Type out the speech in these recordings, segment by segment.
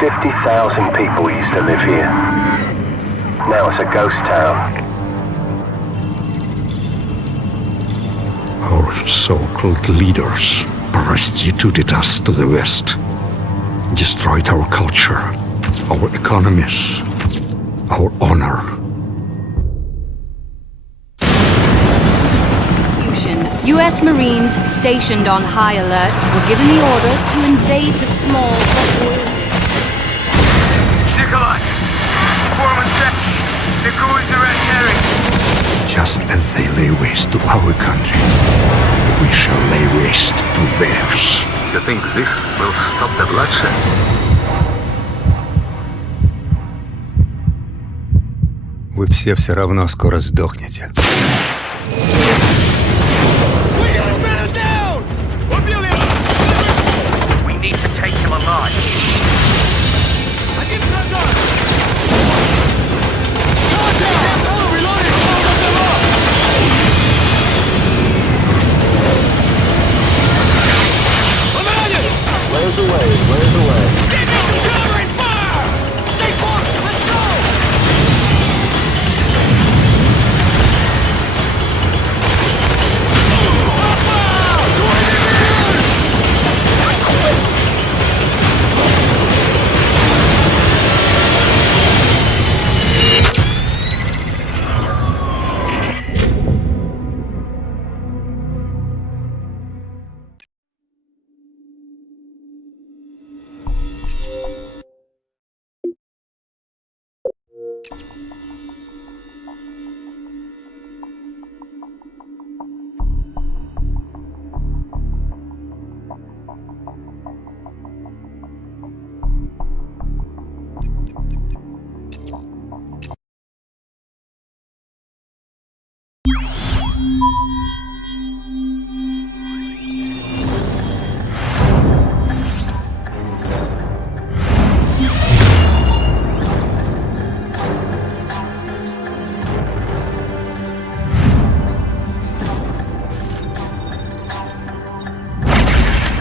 50,000 people used to live here. Now it's a ghost town. Our so-called leaders prostituted us to the West, destroyed our culture, our economies, our honor. U.S. Marines stationed on high alert were given the order to invade the small... Nikolai! Foreman set. The crew is already carrying. Just as they lay waste to our country, we shall lay waste to theirs. You think this will stop the bloodshed? Вы все равно скоро сдохнете. We need to take him alive. Blaze away, blaze away. Give me some cover and fire! Stay put! Let's go!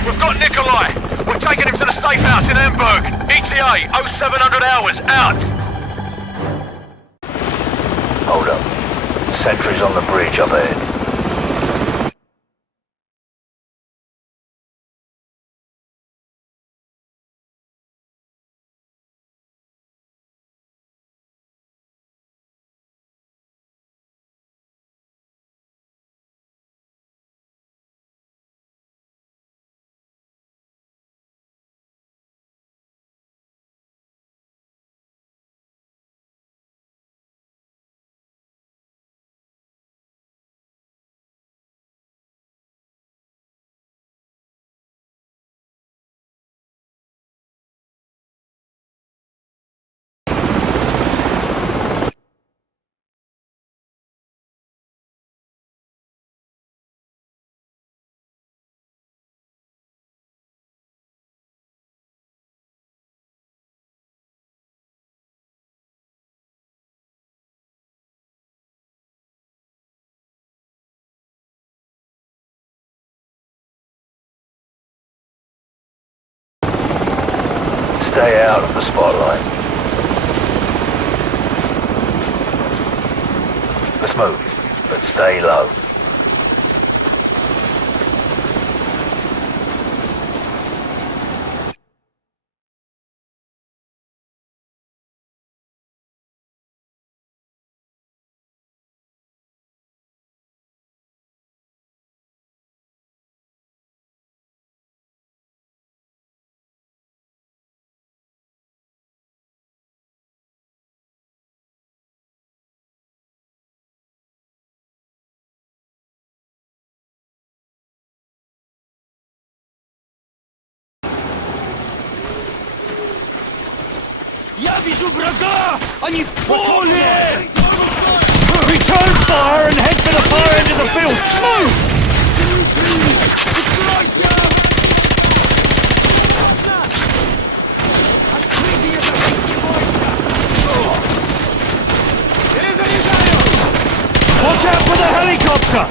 We've got Nikolai! We're taking him to the safe house in Hamburg! ETA, 0700 hours, out! Hold up. Sentries on the bridge up ahead. Stay out of the spotlight. Let's move, but stay low. Я вижу врага! Они в поле! Return fire and head for the far end of the field! Move! Watch out for the helicopter!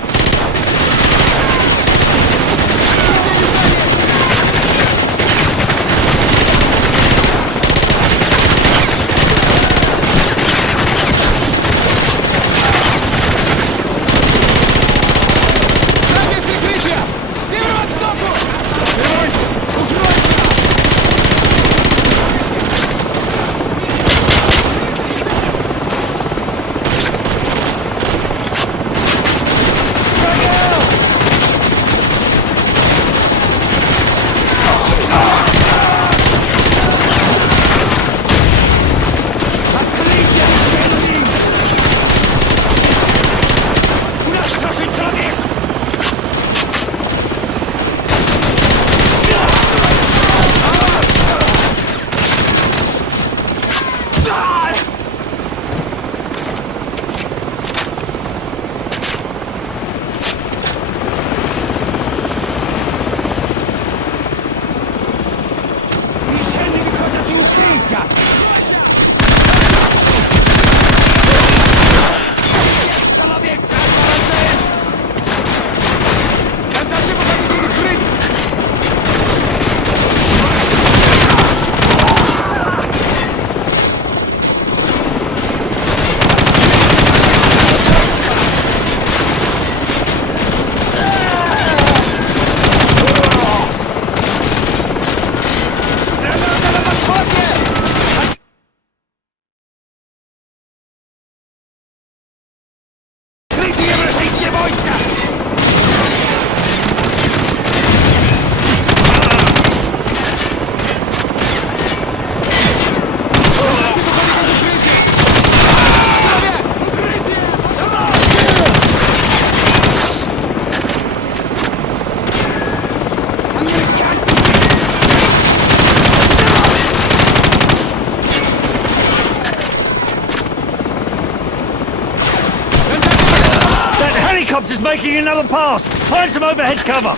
Helicopter's making another pass! Find some overhead cover!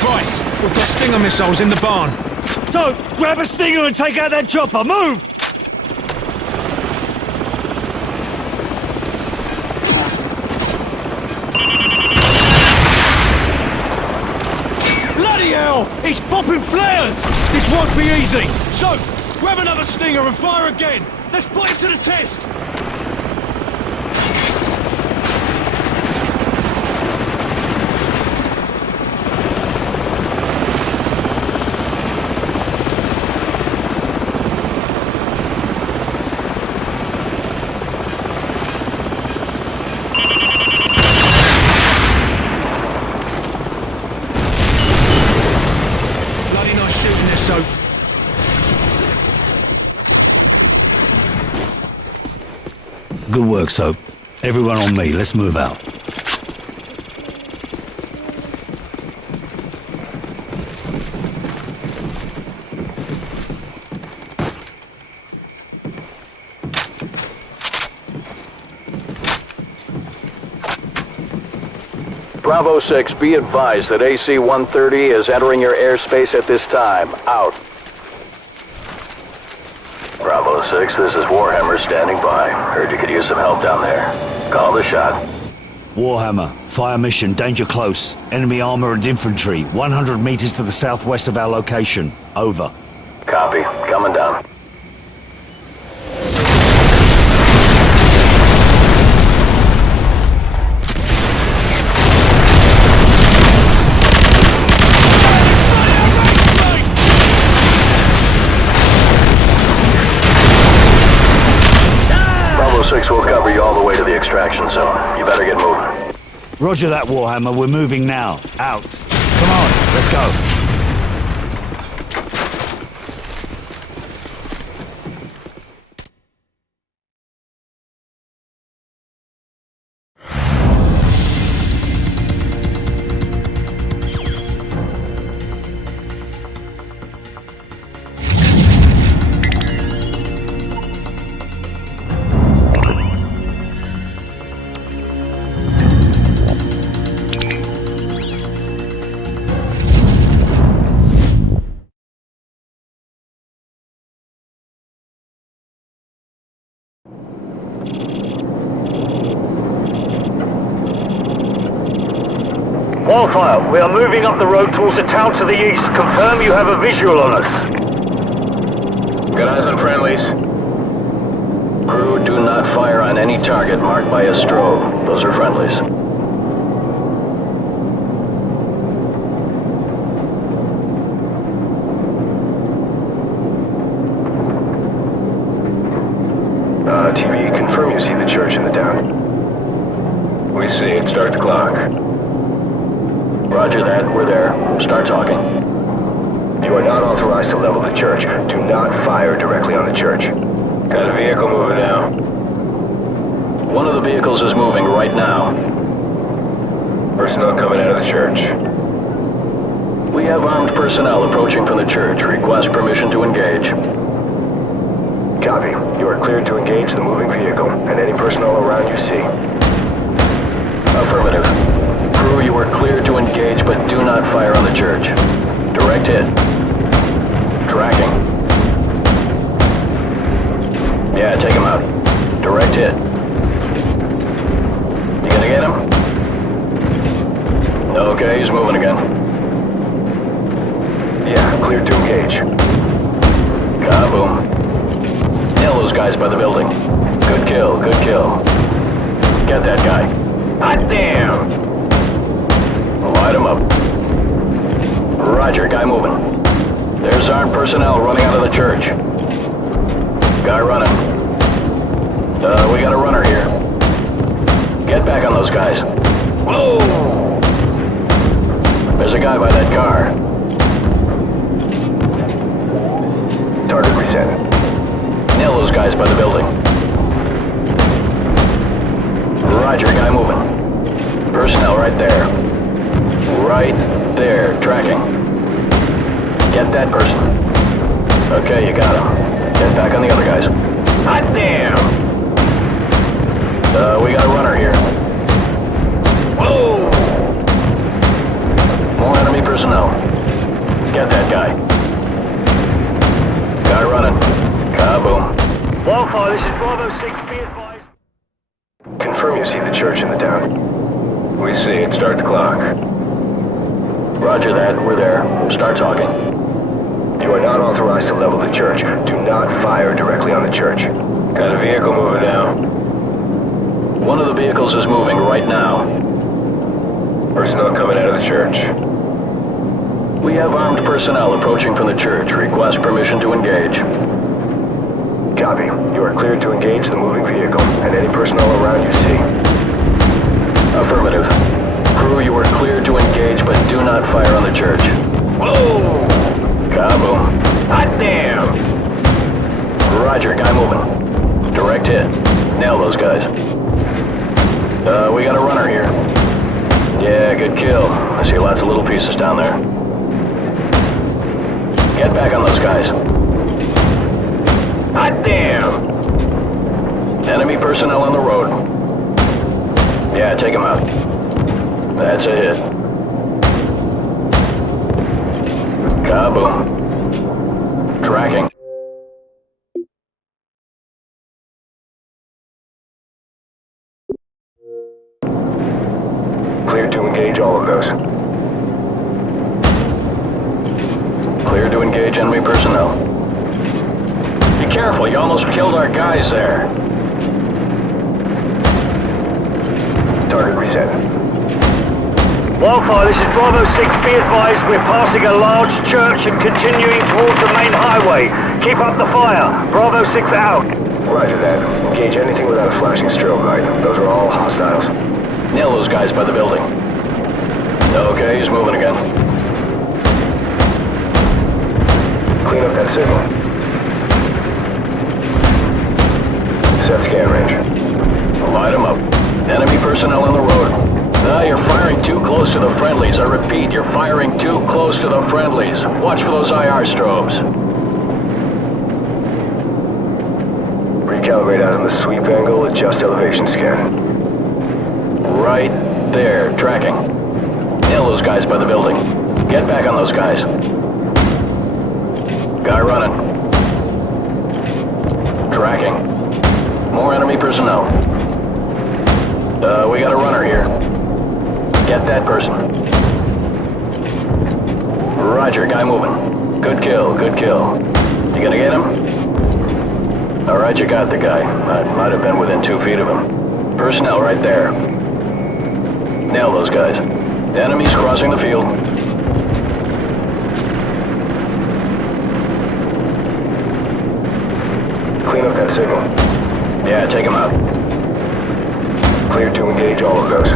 Price, we've got Stinger missiles in the barn. So, grab a Stinger and take out that chopper! Move! Bloody hell! He's popping flares! This won't be easy! So, grab another Stinger and fire again! Let's put it to the test! Good work, Soap. Everyone on me, let's move out. Bravo 6, be advised that AC-130 is entering your airspace at this time. Out. Bravo 6, this is Warhammer standing by. Heard you could use some help down there. Call the shot. Warhammer, fire mission, danger close. Enemy armor and infantry, 100 meters to the southwest of our location. Over. Copy. Coming down. We'll cover you all the way to the extraction zone. You better get moving. Roger that, Warhammer. We're moving now. Out. Come on, let's go. Wildfire, we are moving up the road towards a town to the east. Confirm you have a visual on us. Got eyes on friendlies. Crew, do not fire on any target marked by a strobe. Those are friendlies. TV, confirm you see the church in the town. We see it. Start the clock. Roger that. We're there. Start talking. You are not authorized to level the church. Do not fire directly on the church. Got a vehicle moving now. One of the vehicles is moving right now. Personnel coming out of the church. We have armed personnel approaching from the church. Request permission to engage. Copy. You are cleared to engage the moving vehicle and any personnel around you see. Affirmative. Crew, you are cleared to engage, but do not fire on the church. Direct Direct hit. Tracking. Yeah, take him out. Direct hit. You gonna get him? Okay, he's moving again. Yeah, cleared to engage. Kaboom. Nail those guys by the building. Good kill, good kill. Get that guy. Hot damn! Light him up. Roger, guy moving. There's armed personnel running out of the church. Guy running. We got a runner here. Get back on those guys. Whoa! There's a guy by that car. Target reset. Nail those guys by the building. Roger, guy moving. Personnel right there. Right there, tracking. Get that person. Okay, you got him. Get back on the other guys. Hot damn! We got a runner here. Whoa! More enemy personnel. Get that guy. Guy running. Kaboom. Wildfire, this is Bravo 6, be advised. Confirm you see the church in the town. We see it. Start the clock. Roger that. We're there. Start talking. You are not authorized to level the church. Do not fire directly on the church. Got a vehicle moving now. One of the vehicles is moving right now. Personnel coming out of the church. We have armed personnel approaching from the church. Request permission to engage. Copy. You are cleared to engage the moving vehicle and any personnel around you see. Affirmative. Crew, you are cleared to engage, but do not fire on the church. Whoa! Kaboom. Hot damn! Roger, guy moving. Direct hit. Nail those guys. We got a runner here. Yeah, good kill. I see lots of little pieces down there. Get back on those guys. Hot damn! Enemy personnel on the road. Yeah, take him out. That's a hit. Kaboom. Tracking. Cleared to engage all of those. Clear to engage enemy personnel. Be careful, you almost killed our guys there. Target reset. Wildfire, this is Bravo 6, be advised we're passing a large church and continuing towards the main highway. Keep up the fire. Bravo 6 out. Roger that. Engage anything without a flashing strobe light. Those are all hostiles. Nail those guys by the building. Okay, he's moving again. Clean up that signal. Set scan range. Light them up. Enemy personnel on the road. You're firing too close to the friendlies. I repeat, you're firing too close to the friendlies. Watch for those IR strobes. Recalibrate azimuth sweep angle, adjust elevation scan. Right there, tracking. Nail those guys by the building. Get back on those guys. Guy running. Tracking. More enemy personnel. We got a runner here. Get that person. Roger, guy moving. Good kill, good kill. You gonna get him? Alright, you got the guy. I might have been within 2 feet of him. Personnel right there. Nail those guys. Enemies crossing the field. Clean up that signal. Yeah, take him out. Clear to engage all of those.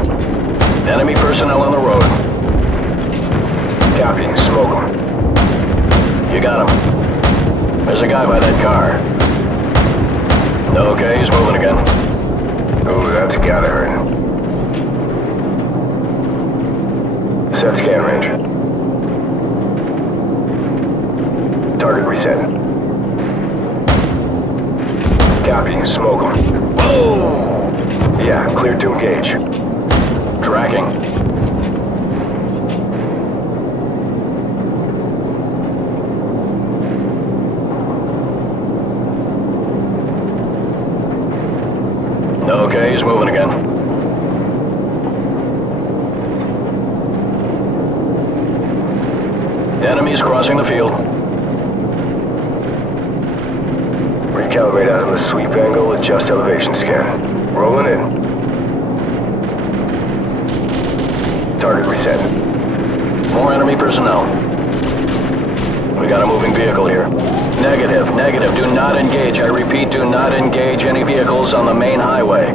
Enemy personnel on the road. Copy. Smoke them. You got him. There's a guy by that car. Okay, he's moving again. Ooh, that's gotta hurt. Set scan range. Target reset. Copy. Smoke them. Whoa! Yeah, cleared to engage. Tracking. Enemy's moving again. Enemies crossing the field. Recalibrate azimuth sweep angle, adjust elevation scan. Rolling in. Target reset. More enemy personnel. We got a moving vehicle here. Negative. Do not engage. I repeat, do not engage any vehicles on the main highway.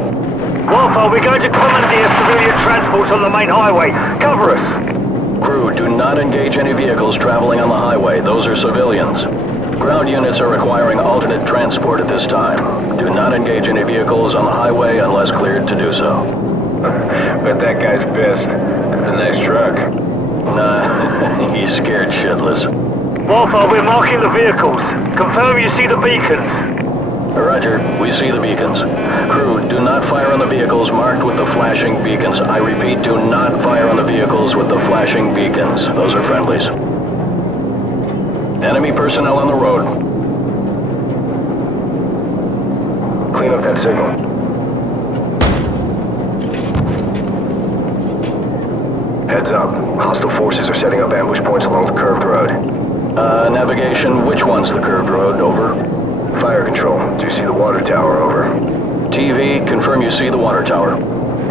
Wildfire, we're going to commandeer civilian transports on the main highway. Cover us. Crew, do not engage any vehicles traveling on the highway. Those are civilians. Ground units are requiring alternate transport at this time. Do not engage any vehicles on the highway unless cleared to do so. Bet that guy's pissed. That's a nice truck. Nah, he's scared shitless. Wildfire, we're marking the vehicles. Confirm you see the beacons. Roger, we see the beacons. Crew, do not fire on the vehicles marked with the flashing beacons. I repeat, do not fire on the vehicles with the flashing beacons. Those are friendlies. Enemy personnel on the road. Clean up that signal. Heads up. Hostile forces are setting up ambush points along the curved road. Navigation, which one's the curved road? Over. Fire control. Do you see the water tower? Over. TV, confirm you see the water tower.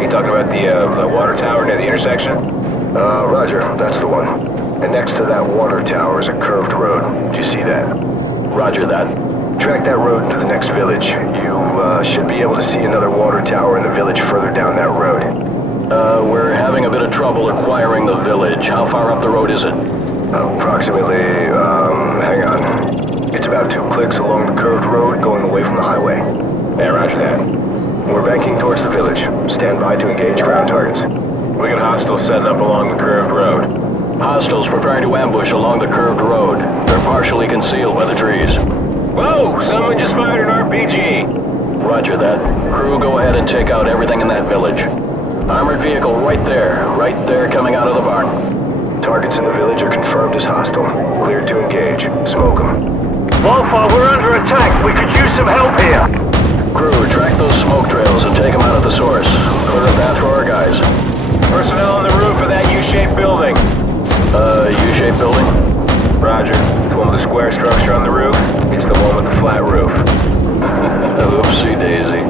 You talking about the water tower near the intersection? Roger. That's the one. And next to that water tower is a curved road. Do you see that? Roger that. Track that road into the next village. You should be able to see another water tower in the village further down that road. We're having a bit of trouble acquiring the village. How far up the road is it? Approximately, hang on. It's about 2 clicks along the curved road going away from the highway. Yeah, roger that. We're banking towards the village. Stand by to engage ground targets. We got hostiles setting up along the curved road. Hostiles preparing to ambush along the curved road. They're partially concealed by the trees. Whoa! Someone just fired an RPG! Roger that. Crew, go ahead and take out everything in that village. Armored vehicle right there coming out of the barn. Targets in the village are confirmed as hostile. Cleared to engage. Smoke them. Wildfire, we're under attack. We could use some help here. Crew, track those smoke trails and take them out at the source. Clear a path for our guys. Personnel on the roof of that U-shaped building. U-shaped building? Roger. The one with the square structure on the roof. It's the one with the flat roof. Oopsie daisy.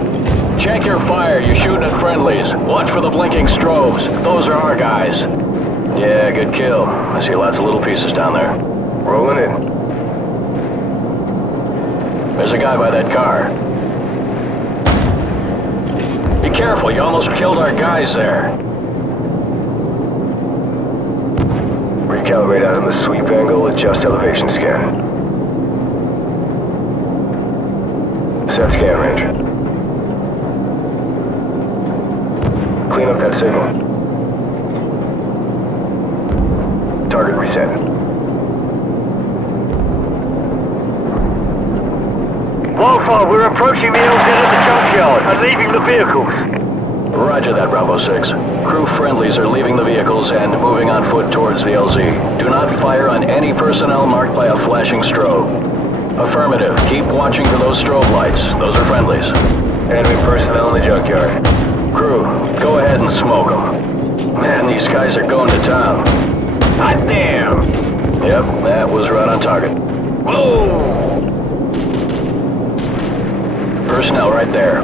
Check your fire. You're shooting at friendlies. Watch for the blinking strobes. Those are our guys. Yeah, good kill. I see lots of little pieces down there. Rolling in. There's a guy by that car. Be careful, you almost killed our guys there. Recalibrate azimuth sweep angle, adjust elevation scan. Set scan range. Clean up that signal. Target reset. Wildfire, we're approaching the LZ at the junkyard and leaving the vehicles. Roger that, Bravo 6. Crew friendlies are leaving the vehicles and moving on foot towards the LZ. Do not fire on any personnel marked by a flashing strobe. Affirmative. Keep watching for those strobe lights. Those are friendlies. Enemy personnel in the junkyard. Crew, go ahead and smoke them. Man, these guys are going to town. Hot damn! Yep, that was right on target. Whoa! Personnel right there.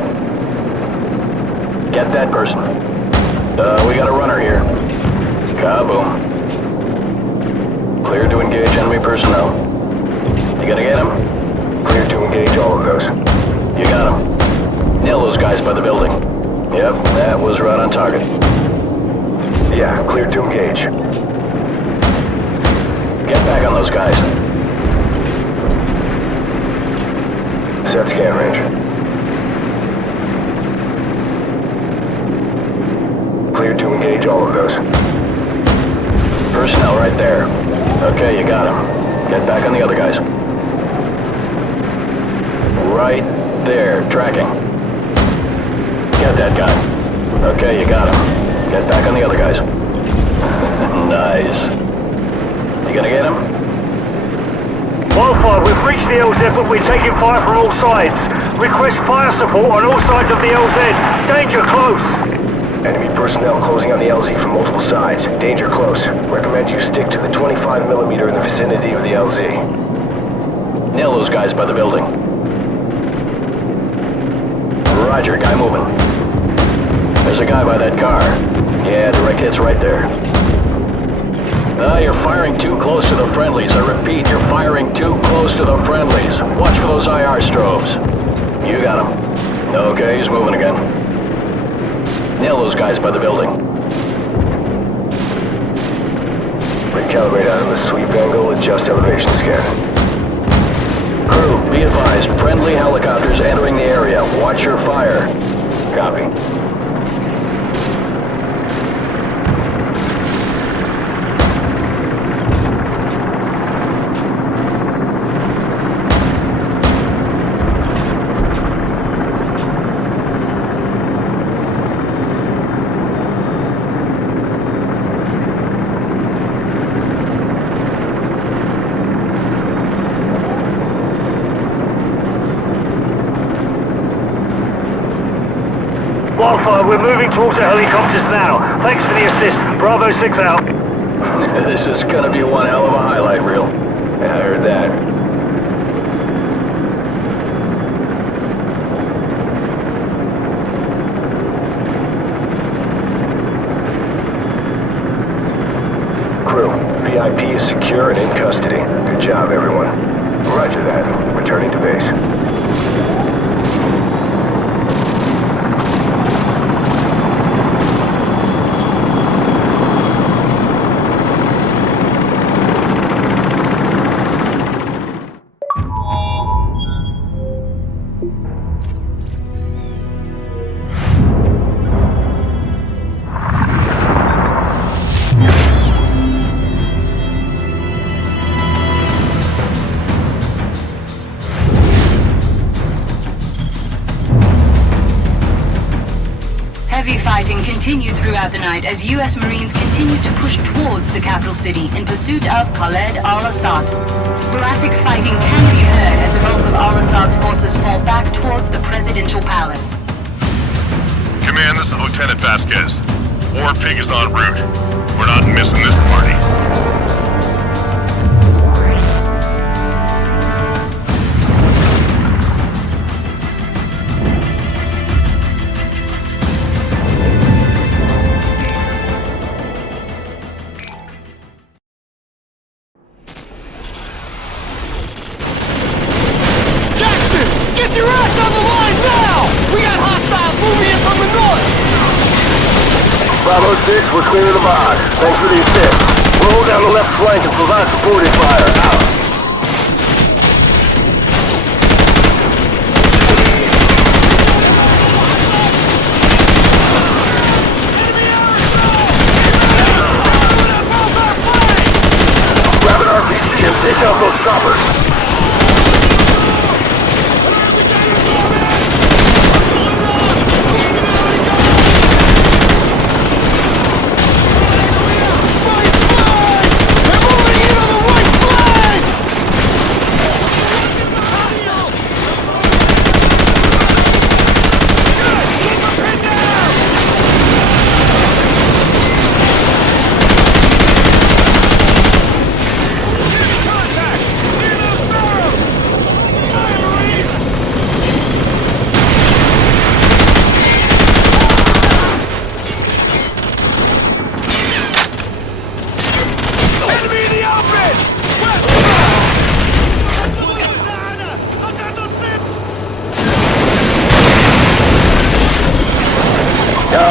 Get that person. We got a runner here. Kaboom. Cleared to engage enemy personnel. You gonna get him? Cleared to engage all of those. You got him. Nail those guys by the building. Yep, that was right on target. Yeah, cleared to engage. Get back on those guys. Set scan range. Cleared to engage all of those. Personnel right there. Okay, you got him. Get back on the other guys. Right there, tracking. Get that guy. Okay, you got him. Get back on the other guys. Nice. You gonna get him? Wildfire, we've reached the LZ, but we're taking fire from all sides. Request fire support on all sides of the LZ. Danger close. Enemy personnel closing on the LZ from multiple sides. Danger close. Recommend you stick to the 25mm in the vicinity of the LZ. Nail those guys by the building. Roger, guy moving. There's a guy by that car. Yeah, direct hit's right there. You're firing too close to the friendlies. I repeat, you're firing too close to the friendlies. Watch for those IR strobes. You got him. Okay, he's moving again. Nail those guys by the building. Recalibrate out of the sweep angle, adjust elevation scan. Crew, be advised, friendly helicopters entering the area. Watch your fire. Copy. Wildfire, we're moving towards the helicopters now. Thanks for the assist. Bravo 6 out. This is gonna be one hell of a highlight reel. Yeah, I heard that. Crew, VIP is secure and in custody. Good job, everyone. Roger that. Returning to base. Heavy fighting continued throughout the night as U.S. Marines continued to push towards the capital city in pursuit of Khaled al-Assad. Sporadic fighting can be heard as the bulk of al-Assad's forces fall back towards the presidential palace. Command, this is Lieutenant Vasquez. War Pig is en route. We're not missing this party. Get your ass on the line now! We got hostiles moving in from the north! Bravo 6, we're clear of the mod. Thanks for the assist. We'll hold down the left flank and provide supporting fire. Out. Grab an RPG and take out those choppers.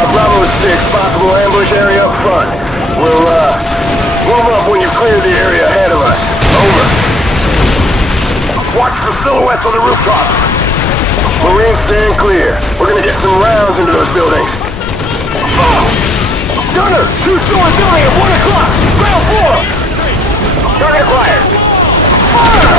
Bravo 6, possible ambush area up front. We'll, move up when you clear the area ahead of us. Over. Watch for silhouettes on the rooftops. Marines stand clear. We're gonna get some rounds into those buildings. Oh! Gunner! Two-story building at 1 o'clock! Ground floor! Target acquired. Fire!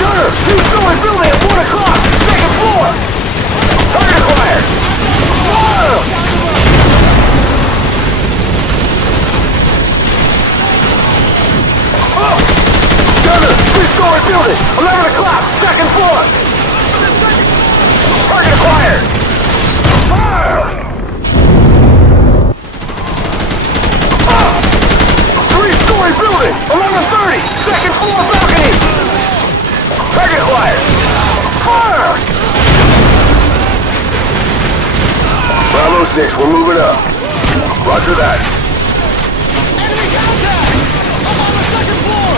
Gunner! Two-story building at 1 o'clock! Second floor! Target acquired! Fire! Top floor balcony! Target acquired! Fire! Bravo 6, we're moving up. Roger that. Enemy contact! I'm on the second floor!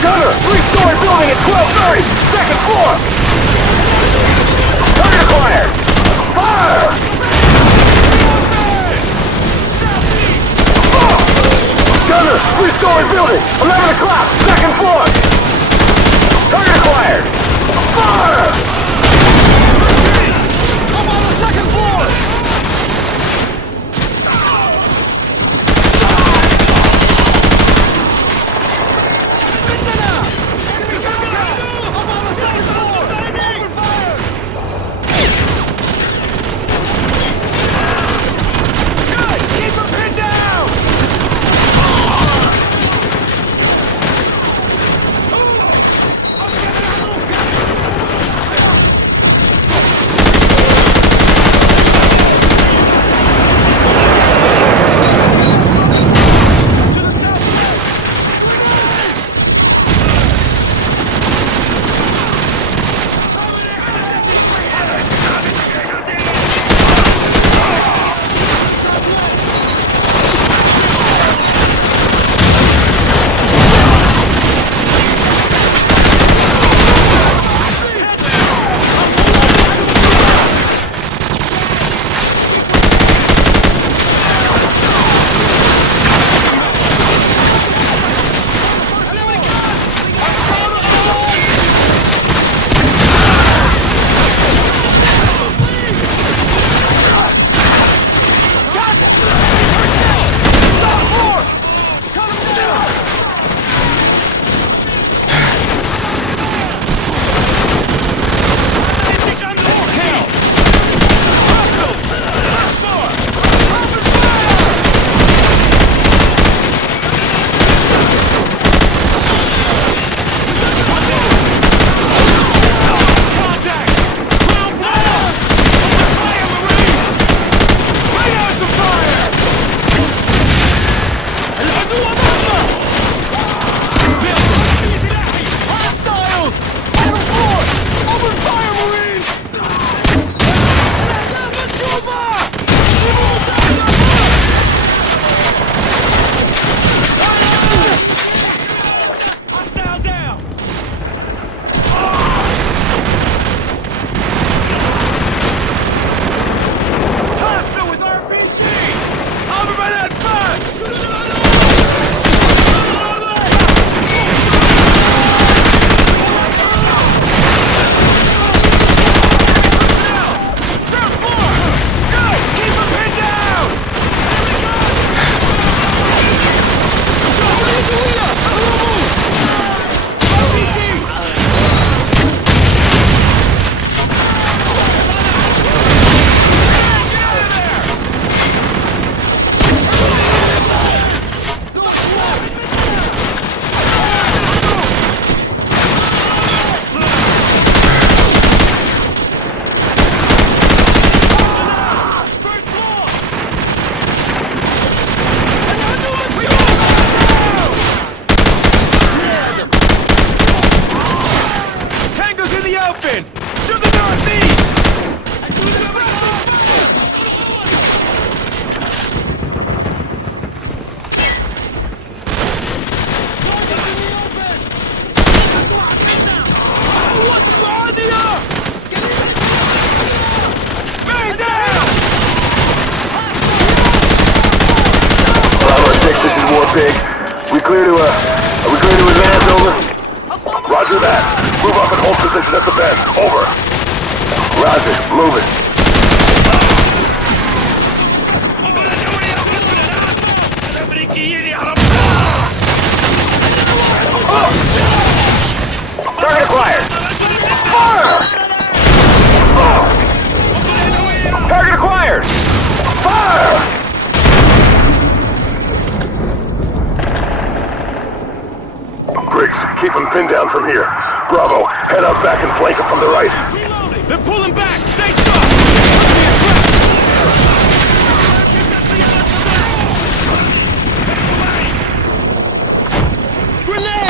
Gunner! 3-story building at 1230! Second floor! Target acquired! Fire! Gunner! 3-story building! 11 o'clock! Second floor! Target acquired! Fire! I'm on the second floor! Pig. We clear to advance, over? Roger that. Move up and hold position at the bend. Over. Roger. Move it. Target acquired! Fire! Target acquired! Fire! Griggs, keep him pinned down from here. Bravo, head up back and flank him from the right. Reloading! They're pulling back! Stay sharp! Grenade!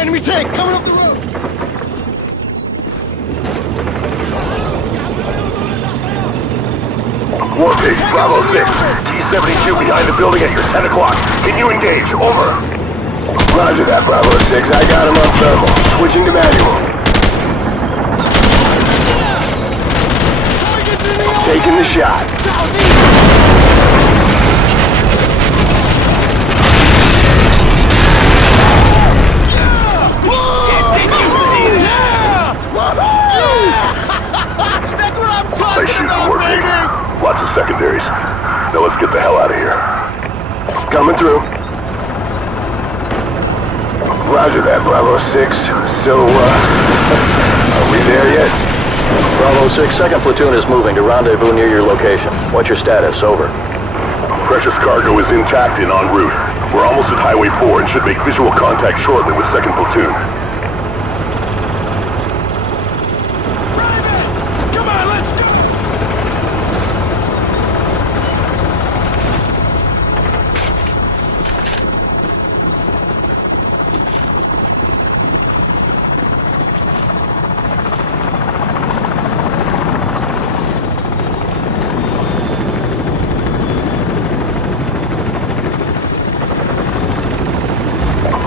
Enemy tank coming up the road! Warpig, Bravo 6. T-72 behind the building at your 10 o'clock. Can you engage? Over. Roger that, Bravo 6. I got him on thermal. Switching to manual. Taking the shot. That's what I'm Nice talking shooting, about, Warpig. baby! Lots of secondaries. Now let's get the hell out of here. Coming through. Roger that, Bravo 6. So, are we there yet? Bravo 6, 2nd platoon is moving to rendezvous near your location. What's your status? Over. Precious cargo is intact and en route. We're almost at Highway 4 and should make visual contact shortly with 2nd platoon. Come on, let's go!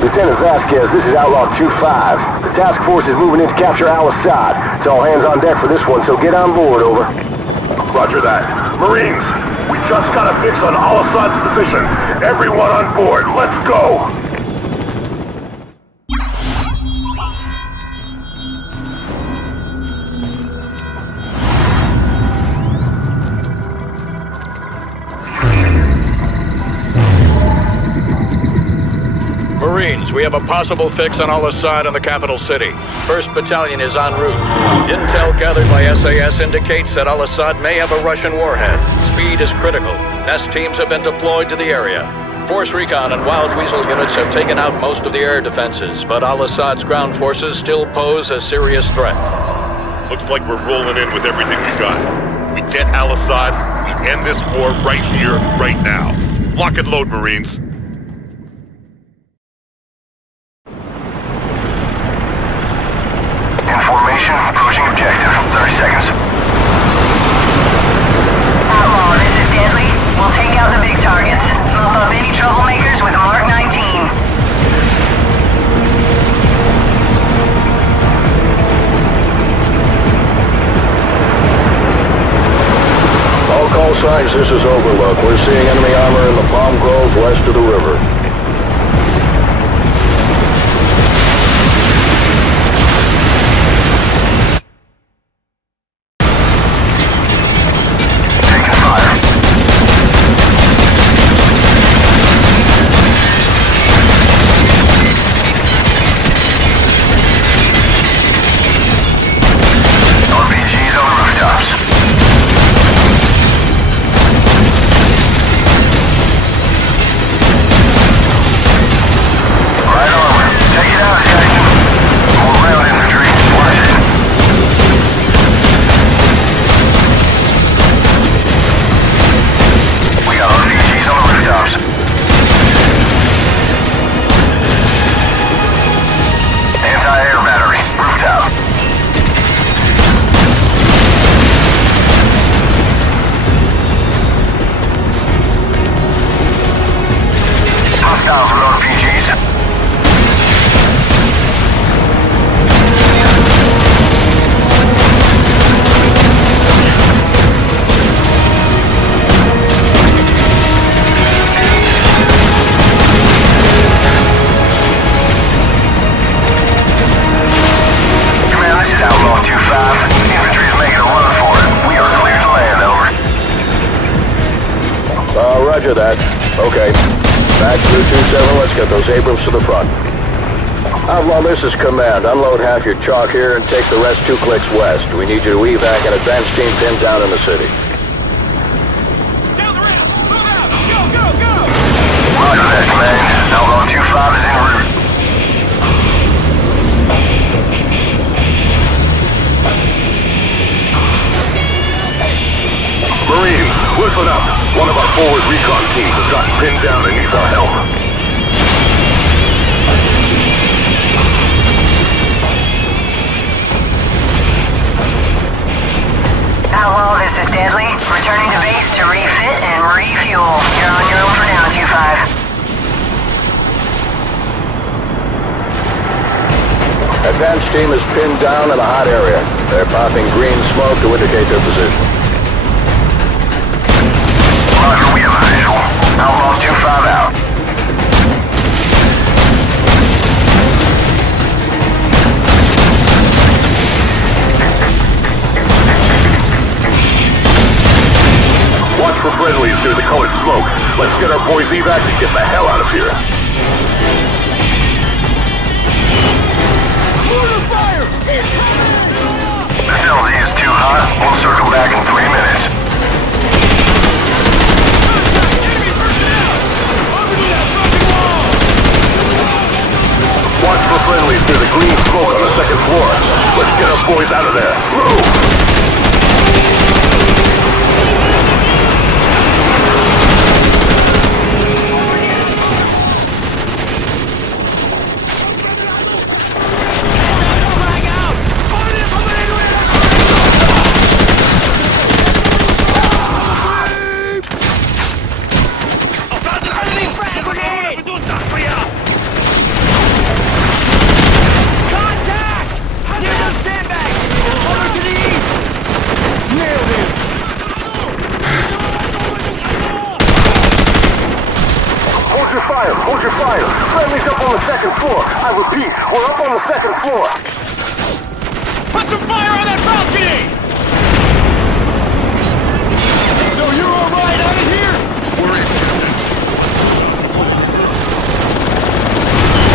Lieutenant Vasquez, this is Outlaw 2-5. The task force is moving in to capture Al-Assad. It's all hands on deck for this one, so get on board, over. Roger that. Marines, we just got a fix on Al-Assad's position. Everyone on board, let's go! Marines, we have a possible fix on Al-Assad in the capital city. 1st Battalion is en route. Intel gathered by SAS indicates that Al-Assad may have a Russian warhead. Speed is critical. Nest teams have been deployed to the area. Force Recon and Wild Weasel units have taken out most of the air defenses, but Al-Assad's ground forces still pose a serious threat. Looks like we're rolling in with everything we got. We get Al-Assad, we end this war right here, right now. Lock and load, Marines. Information, approaching objective. 30 seconds. Outlaw, this is Deadly. We'll take out the big targets. Mop up any troublemakers with Mark 19. All call signs, this is Overlook. We're seeing enemy armor in the Palm Grove west of the river. RPGs on the rooftops. Right over. Take it out, Jackson. More ground infantry. Watch it. We got RPGs on the rooftops. Anti-air battery. Rooftop. Hostiles with RPGs. Command, this is Outlaw 2-5. Infantry is making a run for it. We are clear to land, over. Roger that. Okay. Back through 2-7, let's get those Abrams to the front. Outlaw, this is Command. Unload half your chalk here and take the rest 2 clicks west. We need you to evac an advance team pinned down in the city. Down the ramp! Move out! Go, go, go! Roger that, Command. Outlaw 2-5 is en route. Marines, listen up. One of our forward recon teams has gotten pinned down and needs our help. Deadly, returning to base to refit and refuel. You're on your own for now, 2-5. Advance team is pinned down in a hot area. They're popping green smoke to indicate their position. Roger, we have a visual. Outlaw 2-5 out. Watch for friendlies near the colored smoke. Let's get our boys evac and get the hell out of here. This LZ is too hot. We'll circle back in 3 minutes. Watch for friendlies near the green smoke on the second floor. Let's get our boys out of there. Move! Hold your fire! Friendly's up on the second floor! I repeat, we're up on the second floor! Put some fire on that balcony! So you're alright out of here? We're in.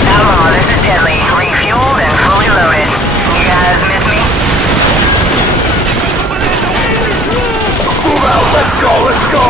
Outlaw, this is Deadly. Refueled and fully loaded. You guys miss me? Move out! Let's go! Let's go!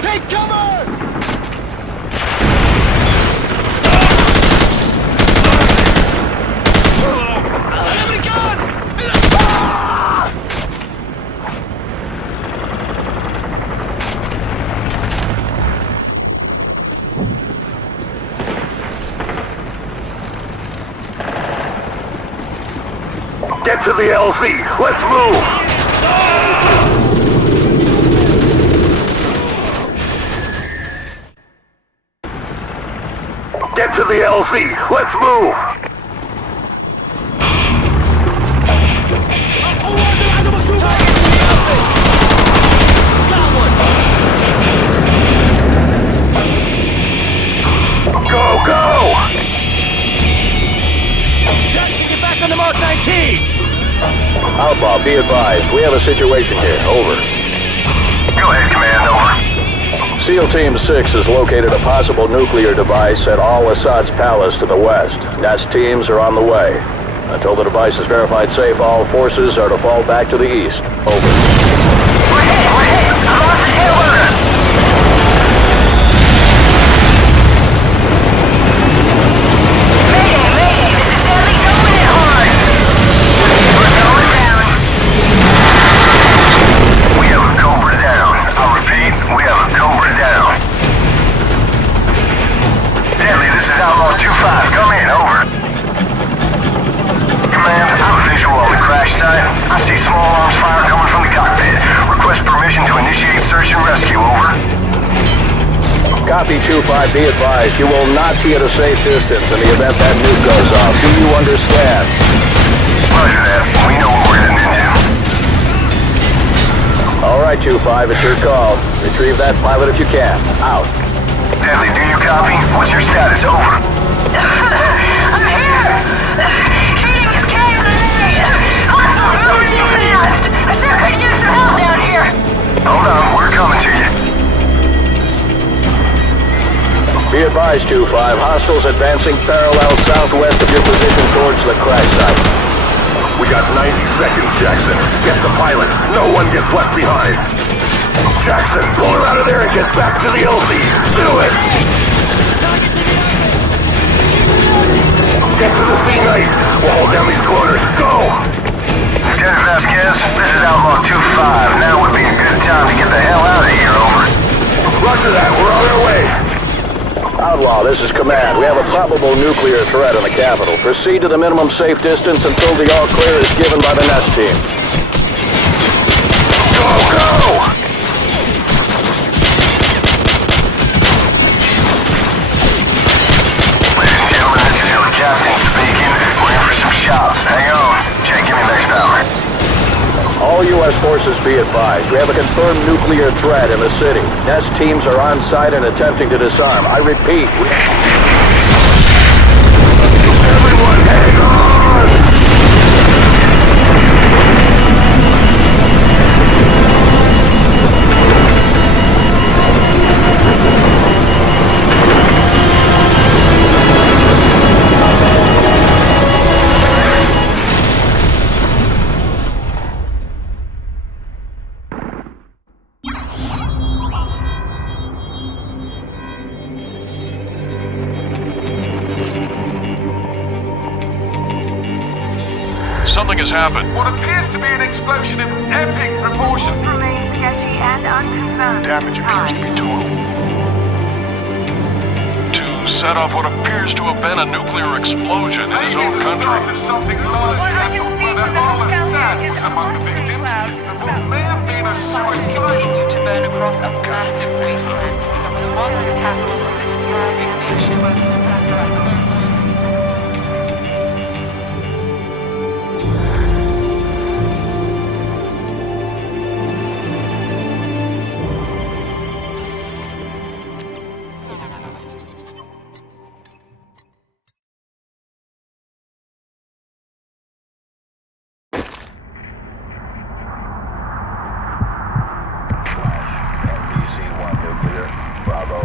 Take cover! Enemy gun! Get to the LZ! Let's move! Get to the LZ! Let's move! Go, go! Jackson, get back on the Mark 19! Outlaw, be advised. We have a situation here. Over. Go ahead, Command, over. SEAL Team 6 has located a possible nuclear device at Al-Assad's palace to the west. NEST teams are on the way. Until the device is verified safe, all forces are to fall back to the east. Over. We're hit! I'm on the tail order! SB-25, be advised, you will not be at a safe distance in the event that nuke goes off. Do you understand? Roger that. We know what we're heading into. All right, 2-5, it's your call. Retrieve that pilot if you can. Out. Deadly, do you copy? What's your status? Over. I'm here! Heating is KIA! Hostile moving fast! I sure could use some help down here! Hold on, we're coming to you. Be advised, 2-5, hostiles advancing parallel southwest of your position towards the crash site. We got 90 seconds, Jackson. Get the pilot. No one gets left behind. Jackson, pull her out of there and get back to the LZ. Do it! Get to the C-Knight. We'll hold down these corners. Go! Lieutenant Vasquez, this is Outlaw 2-5. Now would be a good time to get the hell out of here, over. Roger that. We're on our way. Outlaw, this is Command. We have a probable nuclear threat in the capital. Proceed to the minimum safe distance until the all-clear is given by the NEST team. Go, go! Ladies and gentlemen, this is your captain speaking. We're in for some shots. Hang on. Check in the next hour. All U.S. forces be advised. We have a confirmed nuclear threat in the city. NEST teams are on site and attempting to disarm. I repeat, Everyone, hang on! Something has happened. What appears to be an explosion of epic proportions. Remains sketchy and unconfirmed. Damage appears to be total. To set off what appears to have been a nuclear explosion in his own Maybe the country. start of something larger. That's what Brother Al-Assad was among the victims. Of what may have been a suicide. To burn across a massive wasteland that was once the capital of this thriving nation. NBC-1 nuclear. Bravo.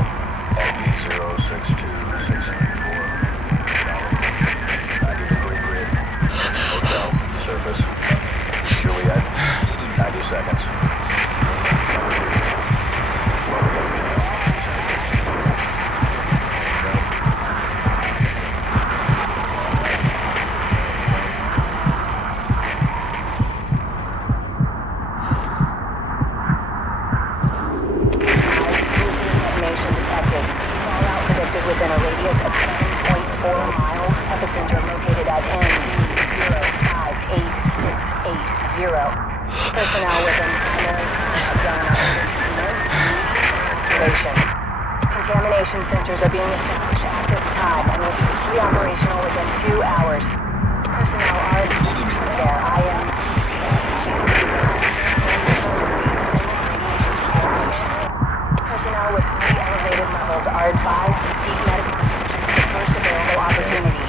NB062634. 90-degree grid. Hotel. Surface. Juliet. 90 seconds. Within a radius of 7.4 miles, epicenter located at NG05860. Personnel within primary activation. Contamination centers are being established at this time and will be pre-operational within 2 hours. Personnel are advised to there. Personnel with high elevated levels are advised to seek medical attention at the first available opportunity.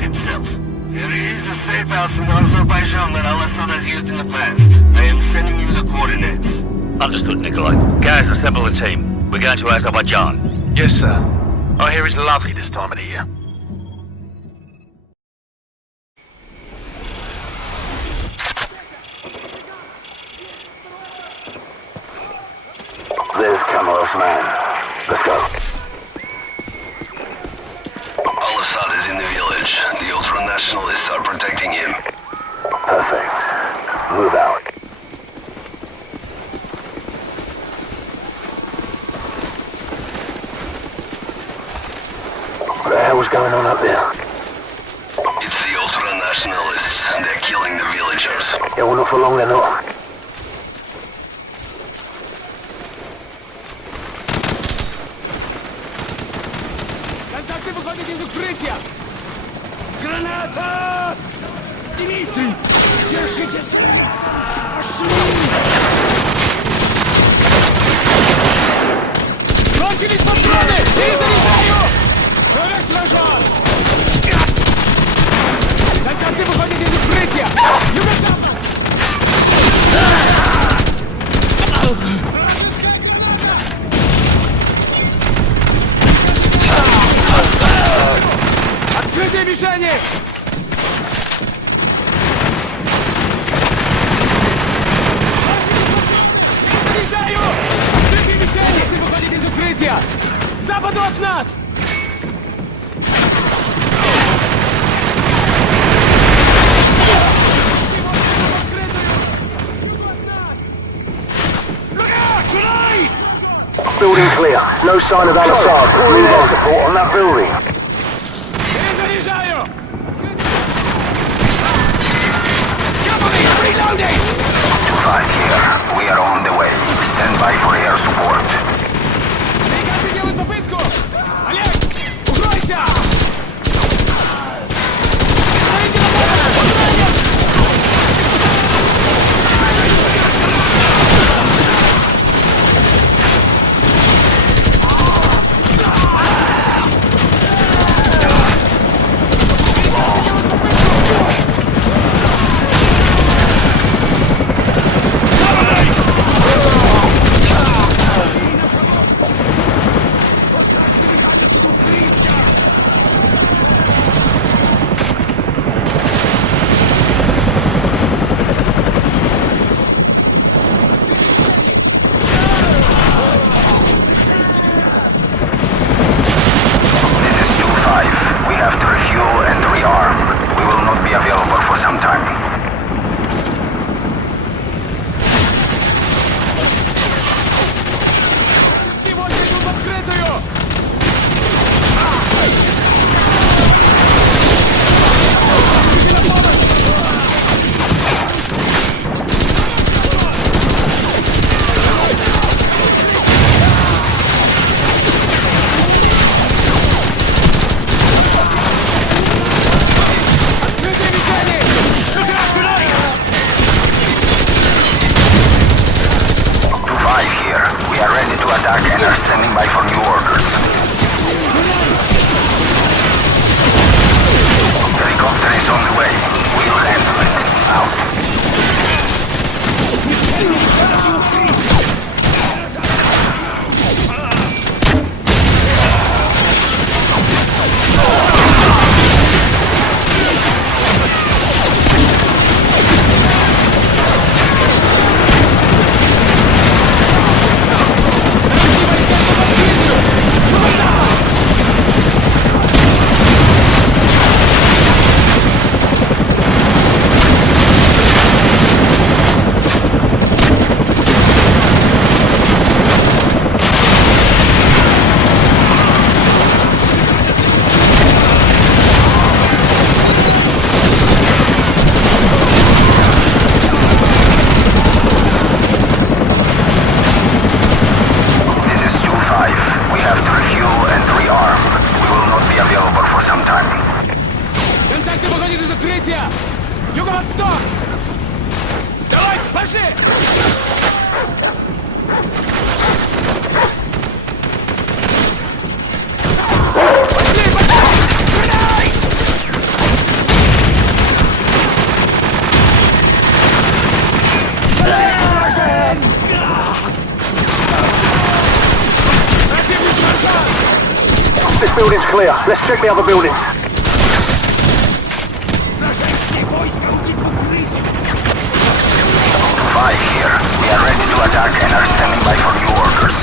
himself. There is a safe house in Azerbaijan that Al-Assad has used in the past. I am sending you the coordinates. Understood, Nikolai. Guys, assemble the team. We're going to Azerbaijan. Yes, sir. I hear it's lovely this time of the year. There's Kamarov's man. Let's go. Al-Assad is in the village. The ultra-nationalists are protecting him. Perfect. Move out. What the hell's going on up there? It's the ultra-nationalists. They're killing the villagers. Yeah, well, not for long, they're not. Контакты выходят из укрытия! Граната! Дмитрий! Держитесь! Пошли! Кончились патроны! Перезаряжаю! Человек сражен! Контакты выходят из укрытия! Юго-запад! Открытое мишени! Заряжаю! Открытые мишени! Ты выходит из укрытия! К западу от нас! Building clear. No sign of Al-Assad. Move on. Support on that building. Перезаряжаю! Cavalry, reloading! 5 here. We are on the way. Stand by for air support. Американцы делают попытку! Олег, укройся! Стоите на поле! Он ранен! This building's clear. Let's check the other buildings. Five here. We are ready to attack and are standing by for new orders.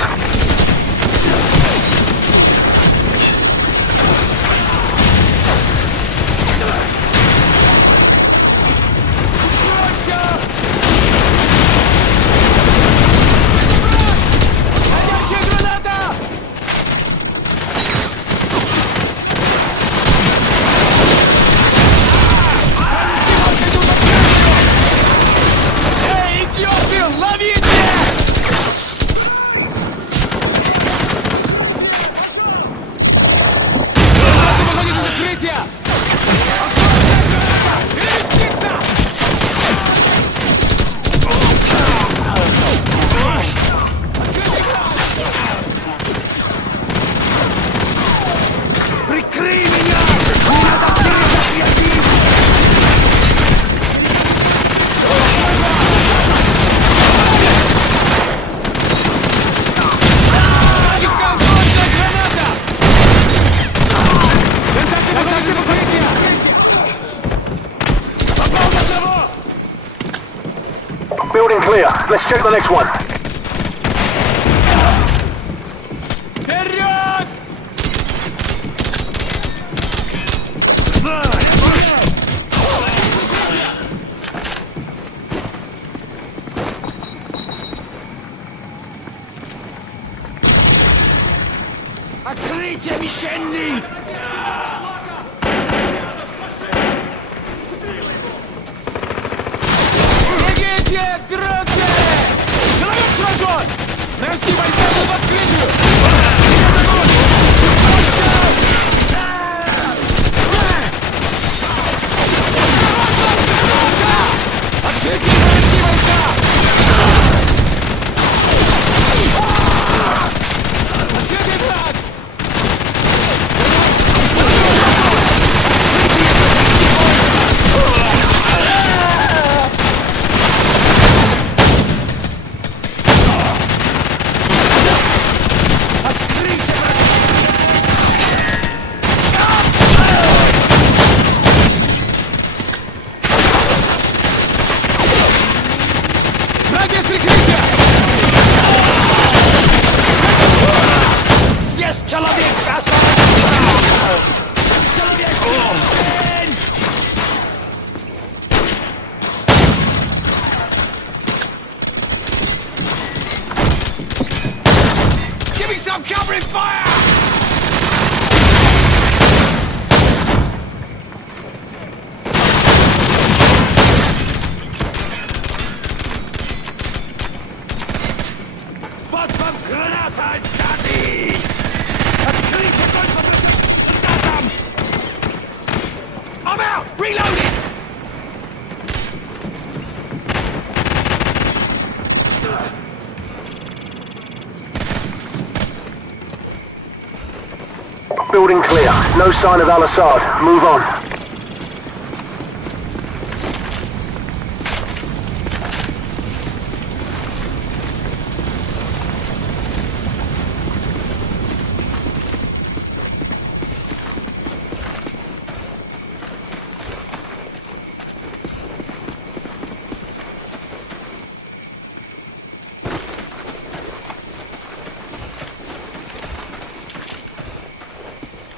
Building clear. Let's check the next one. Откройте мишени! Бегите! Вперед! Человек сражен! Навести войска в открытую! Открытие! Навести войска! Открытый враг! Здесь человек! Человек! Give me some covering fire! Вот вам граната, гады! Открытие только гранатам! I'm out! Reloading! Building clear. No sign of Al-Assad. Move on.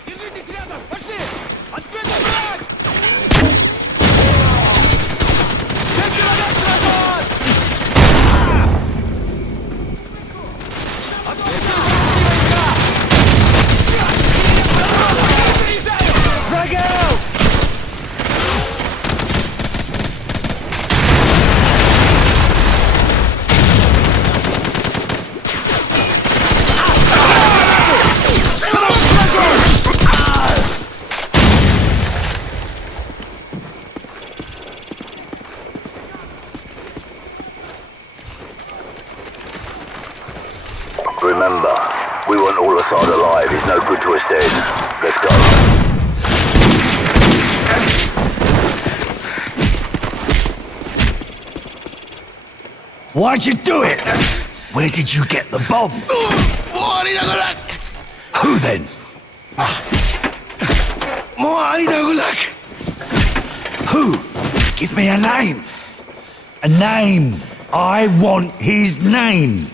Держитесь рядом! Пошли! Открытый враг! 5 человек сражен! Открытые войска! Приезжаю! Врагов! Remember, we want Al-Assad alive. He's no good to us dead. Let's go. Why'd you do it? Where did you get the bomb? Who then? Who? Give me a name. A name. I want his name.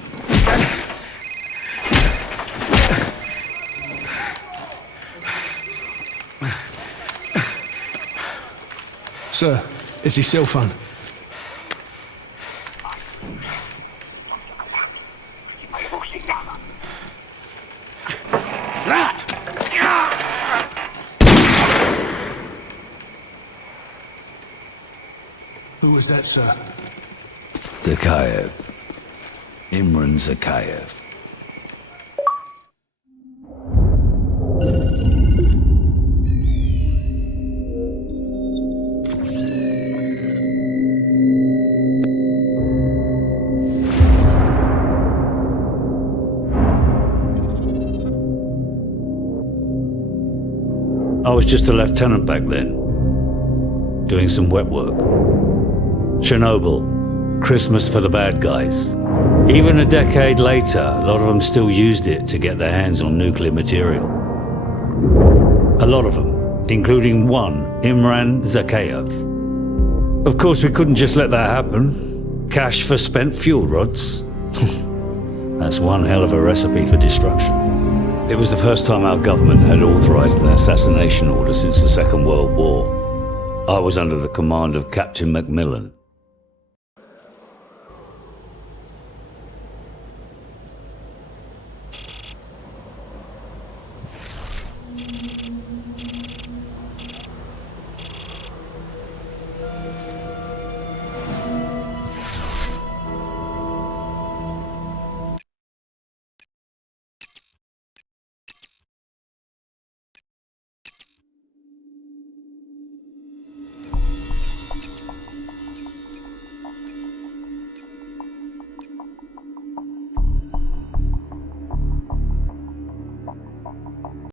Sir, it's his cell phone. Who was that, sir? Zakhaev. Imran Zakhaev. I was just a lieutenant back then, doing some wet work. Chernobyl, Christmas for the bad guys. Even a decade later, a lot of them still used it to get their hands on nuclear material. A lot of them, including one, Imran Zakhaev. Of course, we couldn't just let that happen. Cash for spent fuel rods. That's one hell of a recipe for destruction. It was the first time our government had authorized an assassination order since the Second World War. I was under the command of Captain Macmillan.